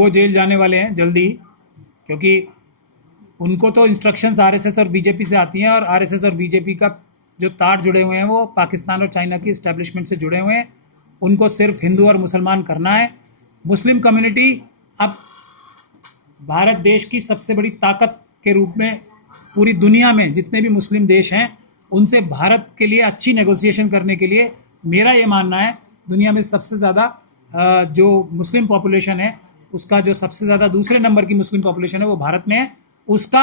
वो जेल जाने वाले हैं जल्दी, क्योंकि उनको तो इंस्ट्रक्शंस आरएसएस और बीजेपी से आती हैं, और आरएसएस और बीजेपी का जो तार जुड़े हुए हैं वो पाकिस्तान और चाइना की इस्टेब्लिशमेंट से जुड़े हुए हैं। उनको सिर्फ हिंदू और मुसलमान करना है। मुस्लिम कम्युनिटी अब भारत देश की सबसे बड़ी ताकत के रूप में पूरी दुनिया में जितने भी मुस्लिम देश हैं उनसे भारत के लिए अच्छी नेगोशिएशन करने के लिए मेरा ये मानना है, दुनिया में सबसे ज़्यादा जो मुस्लिम पॉपुलेशन है उसका जो सबसे ज़्यादा दूसरे नंबर की मुस्लिम पॉपुलेशन है वो भारत में है, उसका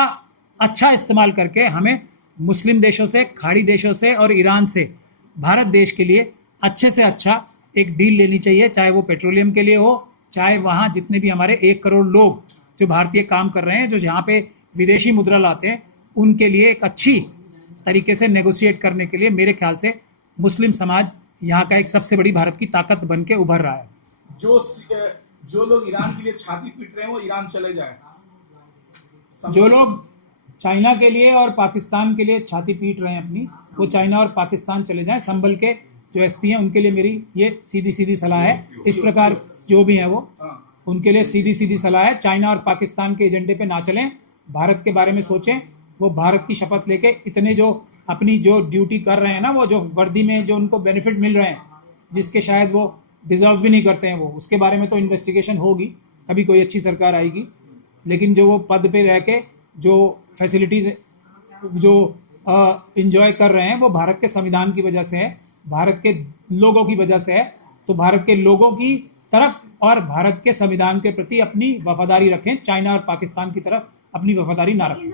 अच्छा इस्तेमाल करके हमें मुस्लिम देशों से, खाड़ी देशों से और ईरान से भारत देश के लिए अच्छे से अच्छा एक डील लेनी चाहिए, चाहे वो पेट्रोलियम के लिए हो, चाहे वहाँ जितने भी हमारे 1 करोड़ लोग जो भारतीय काम कर रहे हैं, जो यहाँ पे विदेशी मुद्रा लाते हैं, उनके लिए एक अच्छी तरीके से नेगोशिएट करने के लिए मेरे ख्याल से मुस्लिम समाज यहाँ का एक सबसे बड़ी भारत की ताकत बन के उभर रहा है। जो लोग ईरान के लिए छाती पीट रहे हैं वो ईरान चले जाएं। जो लोग चाइना के लिए और पाकिस्तान के लिए छाती पीट रहे हैं अपनी, वो चाइना और पाकिस्तान चले जाएं। संभल के जो एसपी हैं उनके लिए मेरी ये सीधी सलाह है। इस प्रकार जो भी हैं वो उनके लिए सीधी सलाह है, चाइना और पाकिस्तान के एजेंडे पे ना चलें, भारत के बारे में सोचें। वो भारत की शपथ लेके इतने जो अपनी जो ड्यूटी कर रहे हैं ना, वो जो वर्दी में जो उनको बेनिफिट मिल रहे हैं जिसके शायद वो डिजर्व भी नहीं करते हैं, वो उसके बारे में तो इन्वेस्टिगेशन होगी, कभी कोई अच्छी सरकार आएगी। लेकिन जो वो पद पे रह के जो फैसिलिटीज़ जो इंजॉय कर रहे हैं वो भारत के संविधान की वजह से है, भारत के लोगों की वजह से है। तो भारत के लोगों की तरफ और भारत के संविधान के प्रति अपनी वफादारी रखें, चाइना और पाकिस्तान की तरफ अपनी वफादारी ना रखें।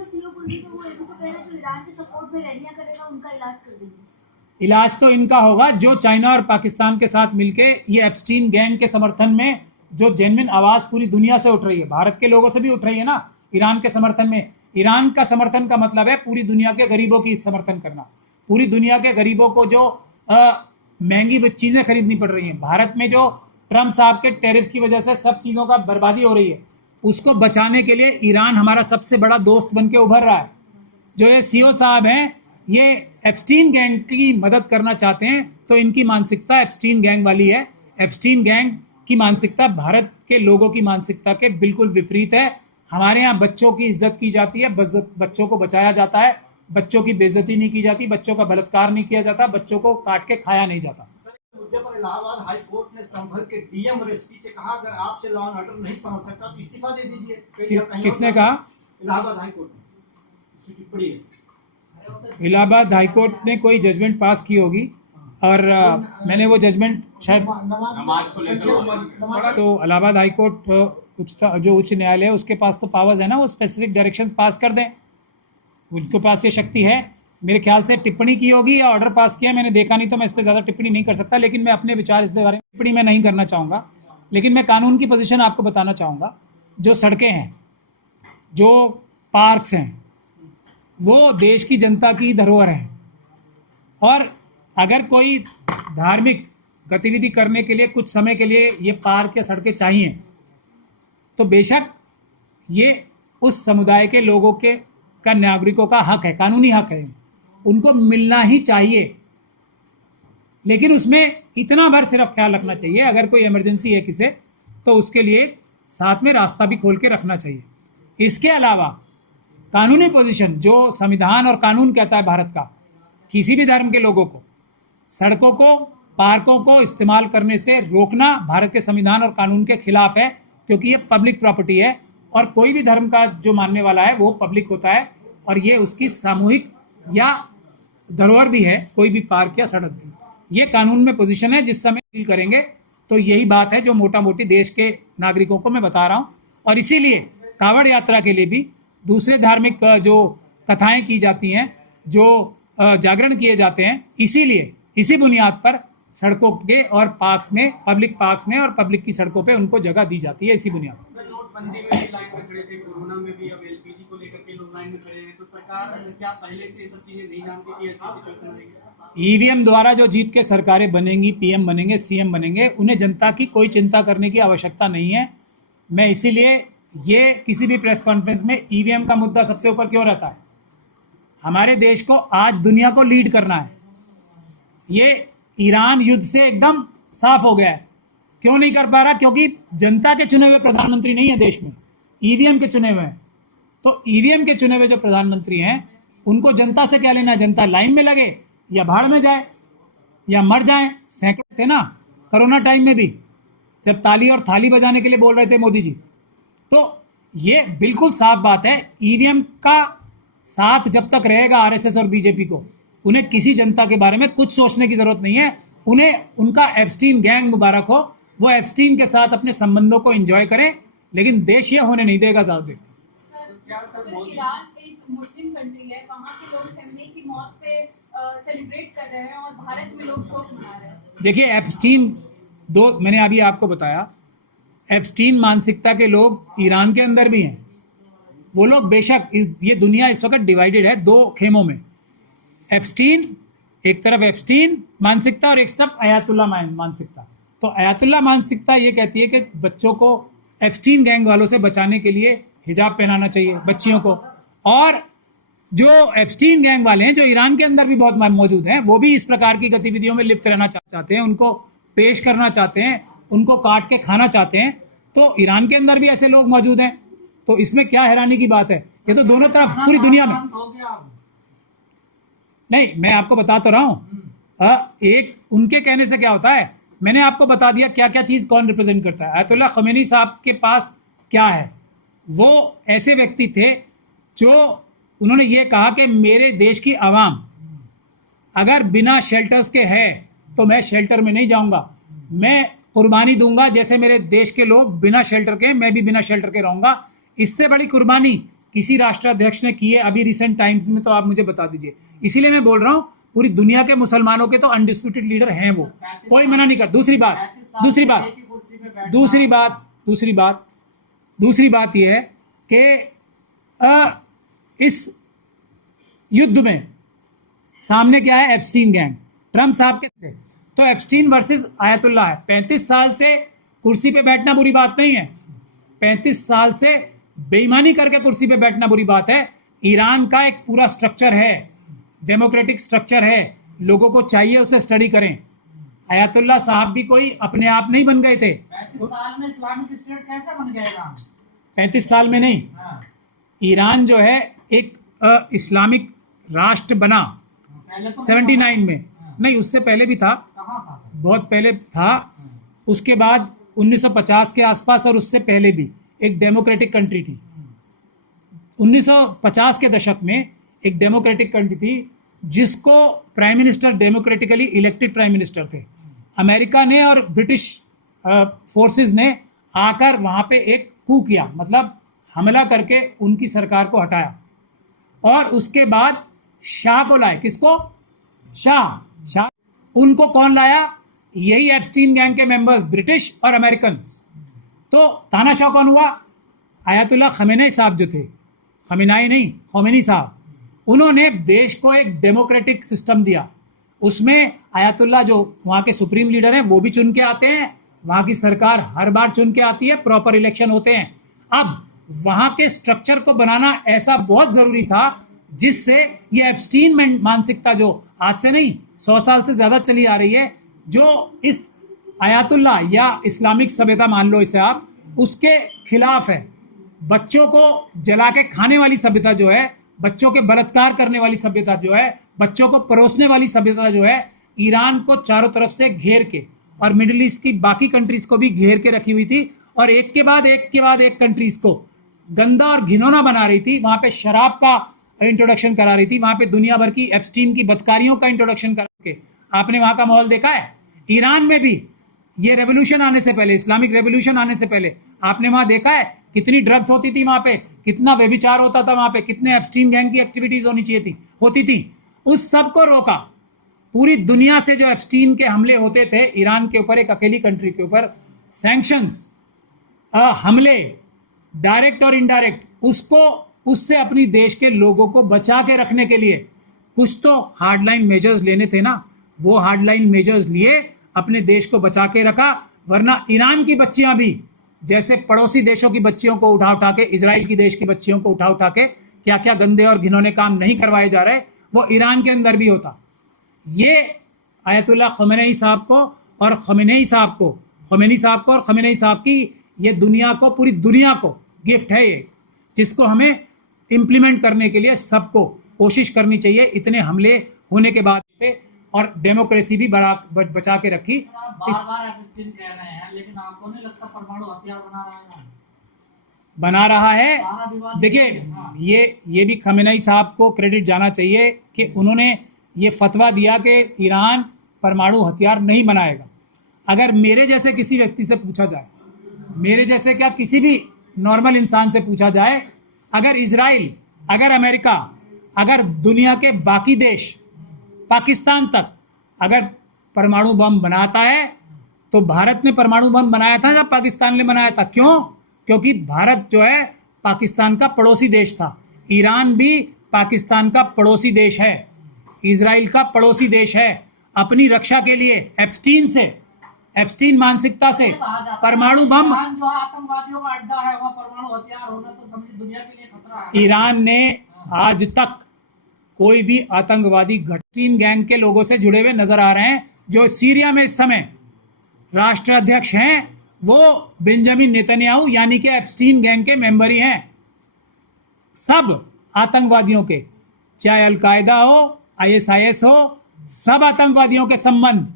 इलाज तो इनका होगा जो चाइना और पाकिस्तान के साथ मिलके ये एप्स्टीन गैंग के समर्थन में जो जेन्युइन आवाज़ पूरी दुनिया से उठ रही है, भारत के लोगों से भी उठ रही है ना, ईरान के समर्थन में। ईरान का समर्थन का मतलब है पूरी दुनिया के गरीबों की समर्थन करना, पूरी दुनिया के गरीबों को जो महंगी चीज़ें खरीदनी पड़ रही हैं, भारत में जो ट्रम्प साहब के टैरिफ की वजह से सब चीज़ों का बर्बादी हो रही है, उसको बचाने के लिए ईरान हमारा सबसे बड़ा दोस्त बन के उभर रहा है। जो ये सीओ साहब हैं ये एप्स्टीन गैंग की मदद करना चाहते हैं, तो इनकी मानसिकता एप्स्टीन गैंग वाली है। एप्स्टीन गैंग की मानसिकता भारत के लोगों की मानसिकता के बिल्कुल विपरीत है। हमारे यहाँ बच्चों की इज्जत की जाती है, बच्चों को बचाया जाता है, बच्चों की बेइज्जती नहीं की जाती, बच्चों का बलात्कार नहीं किया जाता, बच्चों को काट के खाया नहीं जाता। मुद्दे पर इलाहाबाद हाई कोर्ट ने संभल के डीएम और एसपी से कहा अगर आपसे लॉ एंड ऑर्डर नहीं संभल सकता तो इस्तीफा दे दीजिए। किसने कहा? इलाहाबाद हाई कोर्ट ने टिप्पणी है। इलाहाबाद हाई कोर्ट ने कोई जजमेंट पास की होगी और मैंने वो जजमेंट शायद तो इलाहाबाद हाई कोर्ट जो उच्च न्यायालय है उसके पास तो पावर्स है ना, वो स्पेसिफिक डायरेक्शंस पास कर दें, उनके पास ये शक्ति है। मेरे ख्याल से टिप्पणी की होगी या ऑर्डर पास किया, मैंने देखा नहीं तो मैं इस पर ज़्यादा टिप्पणी नहीं कर सकता, लेकिन मैं अपने विचार इस बारे में टिप्पणी मैं नहीं करना चाहूँगा। लेकिन मैं कानून की पोजीशन आपको बताना चाहूँगा। जो सड़कें हैं, जो पार्क्स हैं, वो देश की जनता की धरोहर हैं, और अगर कोई धार्मिक गतिविधि करने के लिए कुछ समय के लिए ये पार्क या सड़कें चाहिए तो बेशक ये उस समुदाय के लोगों के का नागरिकों का हक है, कानूनी हक है, उनको मिलना ही चाहिए। लेकिन उसमें इतना भर सिर्फ ख्याल रखना चाहिए अगर कोई इमरजेंसी है किसे तो उसके लिए साथ में रास्ता भी खोल के रखना चाहिए। इसके अलावा कानूनी पोजीशन जो संविधान और कानून कहता है भारत का, किसी भी धर्म के लोगों को सड़कों को, पार्कों को इस्तेमाल करने से रोकना भारत के संविधान और कानून के खिलाफ है, क्योंकि ये पब्लिक प्रॉपर्टी है और कोई भी धर्म का जो मानने वाला है वो पब्लिक होता है और ये उसकी सामूहिक या धरोहर भी है, कोई भी पार्क या सड़क भी। ये कानून में पोजीशन है, जिस समय डील करेंगे तो यही बात है जो मोटा मोटी देश के नागरिकों को मैं बता रहा हूँ। और इसीलिए कांवड़ यात्रा के लिए भी दूसरे धार्मिक जो कथाएं की जाती हैं, जो जागरण किए जाते हैं, इसीलिए इसी बुनियाद पर सड़कों के और पार्क्स में, पब्लिक पार्क्स में और पब्लिक की सड़कों पे उनको जगह दी जाती है, इसी बुनियाद पर। नोटबंदी में भी लाइन में खड़े थे, कोरोना में भी, अब एलपीजी को लेकर के लोग लाइन में खड़े हैं, तो सरकार क्या पहले से ये सब चीजें नहीं जानती कि ऐसी सिचुएशन रहेगी? ईवीएम द्वारा जो जीत के सरकारें बनेंगी, पीएम बनेंगे, सीएम बनेंगे, उन्हें जनता की कोई चिंता करने की आवश्यकता नहीं है। मैं इसीलिए ये किसी भी प्रेस कॉन्फ्रेंस में ईवीएम का मुद्दा सबसे ऊपर क्यों रहता है। हमारे देश को आज दुनिया को लीड करना है। ये ईरान युद्ध से एकदम साफ हो गया है क्यों नहीं कर पा रहा? क्योंकि जनता के चुने हुए प्रधानमंत्री नहीं है देश में, ईवीएम के चुने हुए हैं। तो ईवीएम के चुने हुए जो प्रधानमंत्री हैं उनको जनता से क्या लेना? जनता लाइन में लगे या भाड़ में जाए या मर जाए। सैकड़ों थे ना कोरोना टाइम में भी, जब ताली और थाली बजाने के लिए बोल रहे थे मोदी जी। तो ये बिल्कुल साफ बात है, ईवीएम का साथ जब तक रहेगा आरएसएस और बीजेपी को, उन्हें किसी जनता के बारे में कुछ सोचने की जरूरत नहीं है। उन्हें उनका एप्स्टीन गैंग मुबारक हो, वो एप्स्टीन के साथ अपने संबंधों को एंजॉय करें, लेकिन देश ये होने नहीं देगा साहब। ईरान एक मुस्लिम कंट्री है, वहाँ के लोग खमेनी की मौत पे सेलिब्रेट कर रहे हैं और भारत में लोग शोक मना रहे हैं। देखिए एप्स्टीन मैंने अभी आपको बताया, एप्स्टीन मानसिकता के लोग ईरान के अंदर भी हैं। वो लोग बेशक ये दुनिया इस वक्त डिवाइडेड है दो खेमों में। एप्स्टीन एक तरफ एप्स्टीन मानसिकता और एक तरफ अयातुल्ला मानसिकता। तो अयातुल्ला मानसिकता ये कहती है कि बच्चों को एप्स्टीन गैंग वालों से बचाने के लिए हिजाब पहनाना चाहिए बच्चियों को, और जो एप्स्टीन गैंग वाले हैं जो ईरान के अंदर भी बहुत मौजूद हैं, वो भी इस प्रकार की गतिविधियों में लिप्त रहना चाहते हैं, उनको पेश करना चाहते हैं, उनको काट के खाना चाहते हैं। तो ईरान के अंदर भी ऐसे लोग मौजूद हैं, तो इसमें क्या हैरानी की बात है? ये तो दोनों तरफ पूरी दुनिया में। नहीं, मैं आपको बता तो रहा हूँ, एक उनके कहने से क्या होता है, मैंने आपको बता दिया क्या क्या चीज़ कौन रिप्रेजेंट करता है। आयतुल्ला खमेनी साहब के पास क्या है? वो ऐसे व्यक्ति थे जो उन्होंने ये कहा कि मेरे देश की आवाम अगर बिना शेल्टर्स के है तो मैं शेल्टर में नहीं जाऊंगा, मैं कुर्बानी दूंगा जैसे मेरे देश के लोग बिना शेल्टर के, मैं भी बिना शेल्टर के रहूंगा। इससे बड़ी कुर्बानी किसी राष्ट्राध्यक्ष ने की है अभी रिसेंट टाइम्स में, तो आप मुझे बता दीजिए। इसीलिए मैं बोल रहा हूँ पूरी दुनिया के मुसलमानों के तो अनडिस्प्यूटेड लीडर हैं वो, कोई मना नहीं कर। दूसरी बात यह है कि इस युद्ध में सामने क्या है? एप्स्टीन गैंग, ट्रम्प साहब के से। तो एप्स्टीन वर्सेस आयतुल्ला है। 35 साल से कुर्सी पे बैठना बुरी बात नहीं है, 35 साल से बेईमानी करके कुर्सी पे बैठना बुरी बात है। ईरान का एक पूरा स्ट्रक्चर है, डेमोक्रेटिक स्ट्रक्चर है, लोगों को चाहिए उसे स्टडी करें। आयतुल्ला साहब भी कोई अपने आप नहीं बन गए थे। 35 साल में इस्लामिक स्टेट कैसे बन गया ईरान? 35 साल में नहीं, ईरान जो है एक इस्लामिक राष्ट्र बना 79 में, नहीं उससे पहले भी था, बहुत पहले था। उसके बाद 1950 के आसपास और उससे पहले भी एक डेमोक्रेटिक कंट्री थी। 1950 के दशक में एक डेमोक्रेटिक कंट्री थी जिसको prime minister democratically elected prime minister थे। अमेरिका ने और ब्रिटिश फोर्सेस ने आकर वहाँ पे एक कू किया, मतलब हमला करके उनकी सरकार को हटाया, और उसके बाद शाह को लाए। किसको? शाह। उनको कौन लाया? यही एप्स्टीन गैंग के मेंबर्स, ब्रिटिश और अमेरिकन। तो तानाशाह कौन हुआ? आयतुल्ला खमेनी साहब जो थे, खमेनाई नहीं, खमेनी साहब, उन्होंने देश को एक डेमोक्रेटिक सिस्टम दिया। उसमें आयतुल्ला जो वहाँ के सुप्रीम लीडर हैं वो भी चुन के आते हैं, वहाँ की सरकार हर बार चुन के आती है, प्रॉपर इलेक्शन होते हैं। अब वहाँ के स्ट्रक्चर को बनाना ऐसा बहुत ज़रूरी था जिससे ये एप्स्टीन मानसिकता जो आज से नहीं 100 साल से ज़्यादा चली आ रही है, जो इस आयतुल्ला या इस्लामिक सभ्यता मान लो इसे आप, उसके खिलाफ है। बच्चों को जला के खाने वाली सभ्यता जो है, बच्चों के बलात्कार करने वाली सभ्यता जो है, बच्चों को परोसने वाली सभ्यता जो है, ईरान को चारों तरफ से घेर के और मिडिल ईस्ट की बाकी कंट्रीज को भी घेर के रखी हुई थी, और एक के बाद एक कंट्रीज को गंदा और घिनौना बना रही थी। वहाँ पे शराब का इंट्रोडक्शन करा रही थी, वहाँ पे दुनिया भर की एप्स्टीन की बदकारियों का इंट्रोडक्शन करा के आपने वहाँ का माहौल देखा है। ईरान में भी ये रेवोल्यूशन आने से पहले, इस्लामिक रेवोल्यूशन आने से पहले आपने वहाँ देखा है कितनी ड्रग्स होती थी वहाँ पे, कितना व्यभिचार होता था वहाँ पे, कितने एप्स्टीन गैंग की एक्टिविटीज होती थी। उस सब को रोका। पूरी दुनिया से जो एप्स्टीन के हमले होते थे ईरान के ऊपर, एक अकेली कंट्री के ऊपर, सैंक्शंस, हमले डायरेक्ट और इनडायरेक्ट, उससे अपनी देश के लोगों को बचा के रखने के लिए कुछ तो हार्डलाइन मेजर्स लेने थे ना। वो हार्डलाइन मेजर्स लिए, अपने देश को बचा के रखा। वरना ईरान की बच्चियां भी जैसे पड़ोसी देशों की बच्चियों को उठा के, इजराइल की देश की बच्चियों को उठा के क्या क्या गंदे और घिनौने काम नहीं करवाए जा रहे, वो ईरान के अंदर भी होता। ये आयतुल्ला खमेनी साहब को और खमेनी साहब को ख़ुमैनी साहब को और ख़ुमैनी साहब की ये दुनिया को, पूरी दुनिया को गिफ्ट है ये, जिसको हमें इम्प्लीमेंट करने के लिए सबको कोशिश करनी चाहिए। इतने हमले होने के बाद पे और डेमोक्रेसी भी बचा के रखी। आप बार-बार F-15 कह रहे हैं, लेकिन आपको नहीं लगता परमाणु हथियार बना रहा है? सारा बना रहा है। विवाद देखिए, ये भी ख़मेनी साहब को क्रेडिट जाना चाहिए कि उन्होंने ये फतवा दिया कि ईरान परमाणु हथियार नहीं बनाएगा। अगर मेरे जैसे किसी व्यक्ति से पूछा जाए, मेरे जैसे क्या किसी भी नॉर्मल इंसान से पूछा जाए, अगर इजराइल, अगर अमेरिका, अगर दुनिया के बाकी देश, पाकिस्तान तक अगर परमाणु बम बनाता है तो भारत ने परमाणु बम बनाया था या पाकिस्तान ने बनाया था? क्यों? क्योंकि भारत जो है पाकिस्तान का पड़ोसी देश था। ईरान भी पाकिस्तान का पड़ोसी देश है, इजराइल का पड़ोसी देश है। अपनी रक्षा के लिए एप्स्टीन मानसिकता से परमाणु बम, ईरान जो आतंकवादियों का अड्डा है, वहाँ परमाणु हथियार होना तो समझिए दुनिया के लिए खतरा है। ईरान ने आज तक कोई भी आतंकवादी एप्स्टीन गैंग के लोगों से जुड़े हुए नजर आ रहे हैं। जो सीरिया में इस समय राष्ट्राध्यक्ष हैं वो बेंजामिन नेतन्याहू यानी कि एप्स्टीन गैंग के मेंबर ही हैं। सब आतंकवादियों के, चाहे अलकायदा हो, ISIS हो, सब आतंकवादियों के संबंध,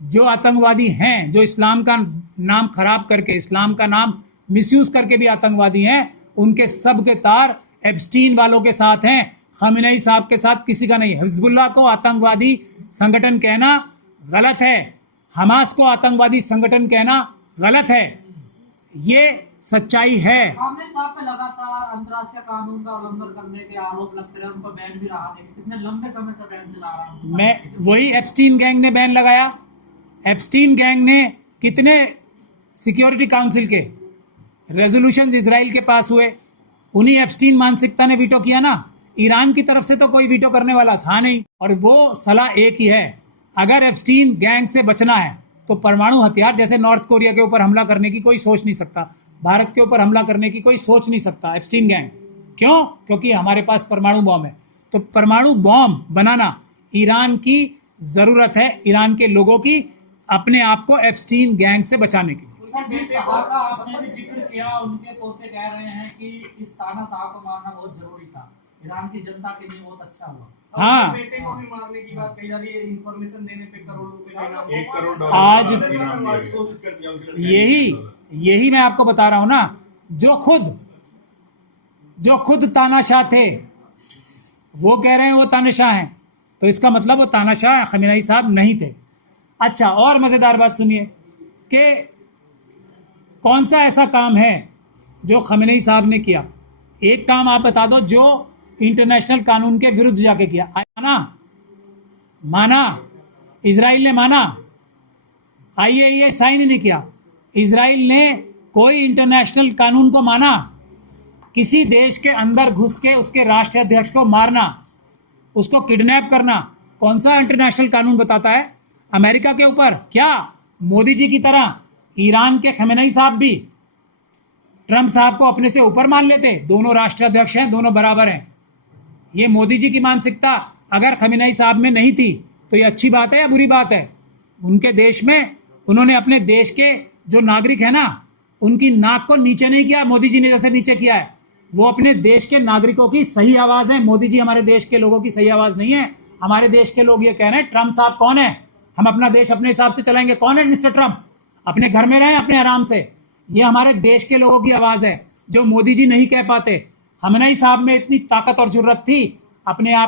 जो आतंकवादी हैं, जो इस्लाम का नाम खराब करके, इस्लाम का नाम मिसयूज करके भी आतंकवादी हैं, उनके सब के तार एप्स्टीन वालों के साथ हैं, ख़ामेनी साहब के साथ किसी का नहीं। हिजबुल्लाह को आतंकवादी संगठन कहना गलत है, हमास को आतंकवादी संगठन कहना गलत है, ये सच्चाई है। ख़ामेनी साहब पे लगातार अंतर्राष्ट्रीय कानून का उल्लंघन करने के आरोप लगते रहे, उन पर बैन भी रहा है, कितने लंबे समय से बैन चला रहा है। मैं वही एप्स्टीन गैंग ने बैन लगाया। एप्स्टीन गैंग ने कितने सिक्योरिटी काउंसिल के रेजोल्यूशंस इजराइल के पास हुए, उन्हीं एप्स्टीन मानसिकता ने वीटो किया ना। ईरान की तरफ से तो कोई वीटो करने वाला था नहीं, और वो सलाह एक ही है, अगर एप्स्टीन गैंग से बचना है तो परमाणु हथियार, जैसे नॉर्थ कोरिया के ऊपर हमला करने की कोई सोच नहीं सकता, भारत के ऊपर हमला करने की कोई सोच नहीं सकता एप्स्टीन गैंग। क्यों? क्योंकि हमारे पास परमाणु बम है। तो परमाणु बम बनाना ईरान की ज़रूरत है, ईरान के लोगों की, अपने आप को एप्स्टीन गैंग से बचाने की। जिस साहब का आपने भी जिक्र किया, उनके पोते कह रहे हैं कि इस ताना साहब को मारना बहुत जरूरी था, ईरान की जनता के लिए बहुत अच्छा हुआ। हाँ, बेटे को भी मारने की बात कही जा रही है, इंफॉर्मेशन देने पे करोड़ों रुपए का इनाम। $1 करोड़ आज यही यही मैं आपको बता रहा हूं ना, जो खुद तानाशाह थे वो कह रहे हैं वो तानाशाह हैं, तो इसका मतलब वो तानाशाह ख़ामेनी साहब नहीं थे। अच्छा, और मज़ेदार बात सुनिए कि कौन सा ऐसा काम है जो ख़ामेनी साहब ने किया। एक काम आप बता दो जो इंटरनेशनल कानून के विरुद्ध जाके किया। माना इजराइल ने माना, IAEA साइन ही नहीं किया। इजराइल ने कोई इंटरनेशनल कानून को माना? किसी देश के अंदर घुस के उसके राष्ट्राध्यक्ष को मारना, उसको किडनैप करना, कौन सा इंटरनेशनल कानून बताता है? अमेरिका के ऊपर क्या मोदी जी की तरह ईरान के ख़ामेनी साहब भी ट्रंप साहब को अपने से ऊपर मान लेते? दोनों राष्ट्राध्यक्ष हैं, दोनों बराबर हैं। ये मोदी जी की मानसिकता अगर ख़ामेनी साहब में नहीं थी तो ये अच्छी बात है या बुरी बात है? उनके देश में उन्होंने अपने देश के जो नागरिक है ना, उनकी नाक को नीचे नहीं किया मोदी जी ने जैसे नीचे किया है। वो अपने देश के नागरिकों की सही आवाज़ है। मोदी जी हमारे देश के लोगों की सही आवाज़ नहीं है। हमारे देश के लोग ये कह रहे हैं ट्रंप साहब कौन है, हम अपना देश अपने हिसाब से चलाएंगे। कौन है मिस्टर ट्रंप? अपने घर में रहें अपने आराम से। ये हमारे देश के लोगों की आवाज़ है जो मोदी जी नहीं कह पाते। ख़ामेनी साहब में इतनी ताकत और जुर्रत थी, अपने आप